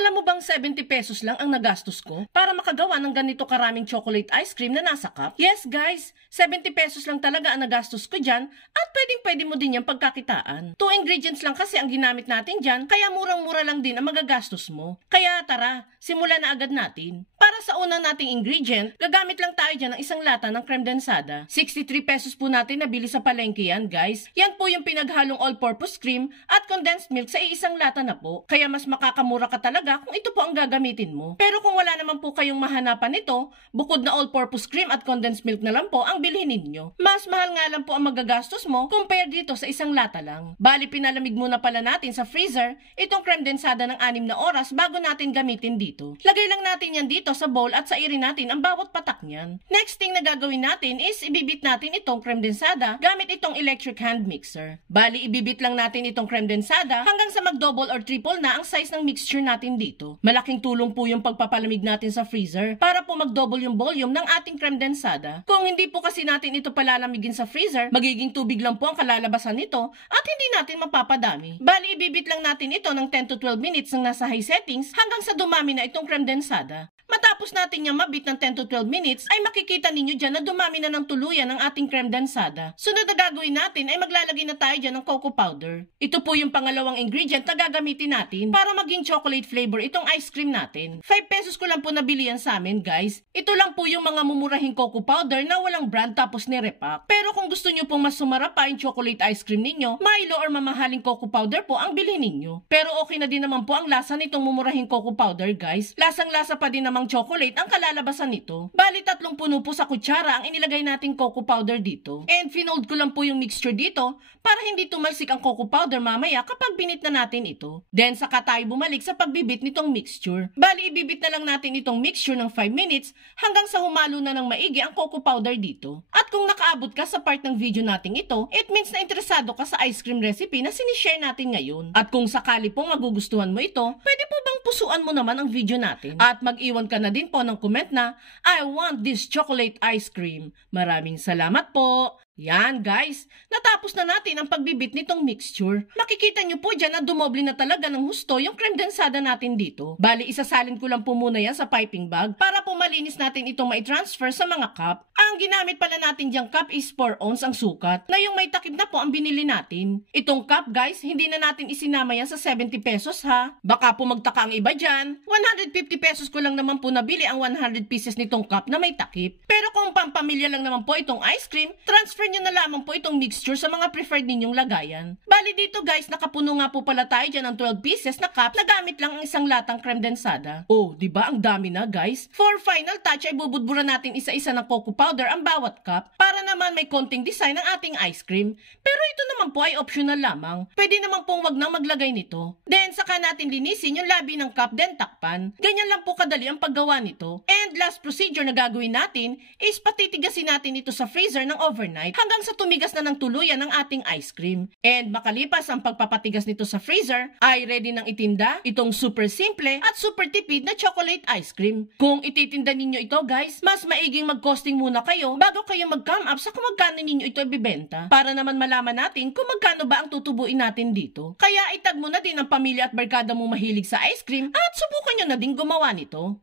Alam mo bang 70 pesos lang ang nagastos ko para makagawa ng ganito karaming chocolate ice cream na nasa cup? Yes guys, 70 pesos lang talaga ang nagastos ko dyan at pwede mo din yung pagkakitaan. 2 ingredients lang kasi ang ginamit natin dyan, kaya murang-mura lang din ang magagastos mo. Kaya tara, simulan na agad natin. Para sa unang nating ingredient, gagamit lang tayo dyan ng isang lata ng creme densada. 63 pesos po natin nabili sa palengke yan guys. Yan po yung pinaghalong all-purpose cream at condensed milk sa iisang lata na po. Kaya mas makakamura ka talaga kung ito po ang gagamitin mo. Pero kung wala naman po kayong mahanapan nito, bukod na all-purpose cream at condensed milk na lang po ang bilhin ninyo. Mas mahal nga lang po ang magagastos mo compare dito sa isang lata lang. Bali pinalamig muna pala natin sa freezer itong creme densada ng 6 na oras bago natin gamitin dito. Lagay lang natin yan dito sa bowl at sairin natin ang bawat patak niyan. Next thing na gagawin natin is ibibit natin itong creme densada gamit itong electric hand mixer. Bali ibibit lang natin itong creme densada hanggang sa mag-double or triple na ang size ng mixture natin dito. Malaking tulong po yung pagpapalamig natin sa freezer para po mag-double yung volume ng ating creme densada. Kung hindi po kasi natin ito palalamigin sa freezer, magiging tubig lang po ang kalalabasan nito at hindi natin mapapadami. Bali ibibit lang natin ito ng 10 to 12 minutes ng nasa high settings hanggang sa dumami na itong creme densada. Matapos natin yung mabit ng 10 to 12 minutes, ay makikita ninyo dyan na dumami na ng tuluyan ang ating creme densada. Sunod na gagawin natin ay maglalagay na tayo dyan ng cocoa powder. Ito po yung pangalawang ingredient na gagamitin natin para maging chocolate flavor itong ice cream natin. 5 pesos ko lang po nabili yan sa amin guys. Ito lang po yung mga mumurahing cocoa powder na walang brand tapos nirepack. Pero kung gusto nyo pong mas sumarap pa yung chocolate ice cream ninyo, Milo or mamahaling cocoa powder po ang bilhin ninyo. Pero okay na din naman po ang lasa nitong mumurahing cocoa powder guys. Lasang-lasa pa din naman chocolate ang kalalabasan nito. Bali 3 puno po sa kutsara ang inilagay nating cocoa powder dito. And finold ko lang po yung mixture dito para hindi tumalsik ang cocoa powder mamaya kapag binit na natin ito. Then saka tayo bumalik sa pagbibit nitong mixture. Bali ibibit na lang natin itong mixture ng 5 minutes hanggang sa humalo na ng maigi ang cocoa powder dito. At kung nakaabot ka sa part ng video nating ito, it means na interesado ka sa ice cream recipe na sinishare natin ngayon. At kung sakali pong magugustuhan mo ito, pwede po bang pusuan mo naman ang video natin? At mag-iwan ka na din po ng comment na I want this chocolate ice cream. Maraming salamat po. Yan guys, natapos na natin ang pagbibit nitong mixture. Makikita nyo po dyan na dumoble na talaga ng husto yung creme densada natin dito. Bali isasalin ko lang po muna yan sa piping bag para po malinis natin itong mai-transfer sa mga cup. Ang ginamit pala natin dyang cup is 4 ounce ang sukat na yung may takip na po ang binili natin. Itong cup guys, hindi na natin isinama yan sa 70 pesos ha. Baka po magtaka ang iba dyan. 150 pesos ko lang naman po nabili ang 100 pieces nitong cup na may takip. Pero kung pampamilya lang naman po itong ice cream, transfer nyo na lamang po itong mixture sa mga preferred ninyong lagayan. Bali dito guys, nakapuno nga po pala tayo dyan ng 12 pieces na cups na gamit lang ang isang latang creme densada. Oh, di ba ang dami na guys? For final touch ay bubudburan natin isa-isa ng cocoa powder ang bawat cup para naman may konting design ang ating ice cream. Pero ito naman po ay optional lamang. Pwede naman pong wag nang maglagay nito. Then saka natin linisin yung labi ng cup then takpan. Ganyan lang po kadali ang paggawa nito. And last procedure na gagawin natin is patitigasin natin ito sa freezer ng overnight hanggang sa tumigas na ng tuluyan ng ating ice cream. And makalipas ang pagpapatigas nito sa freezer, ay ready nang itinda itong super simple at super tipid na chocolate ice cream. Kung ititinda ninyo ito guys, mas maiging mag-costing muna kayo bago kayo mag-come up sa kung magkano ninyo ito ibibenta para naman malaman natin kung magkano ba ang tutubuin natin dito. Kaya itag mo na din ang pamilya at barkada mong mahilig sa ice cream at subukan nyo na din gumawa nito.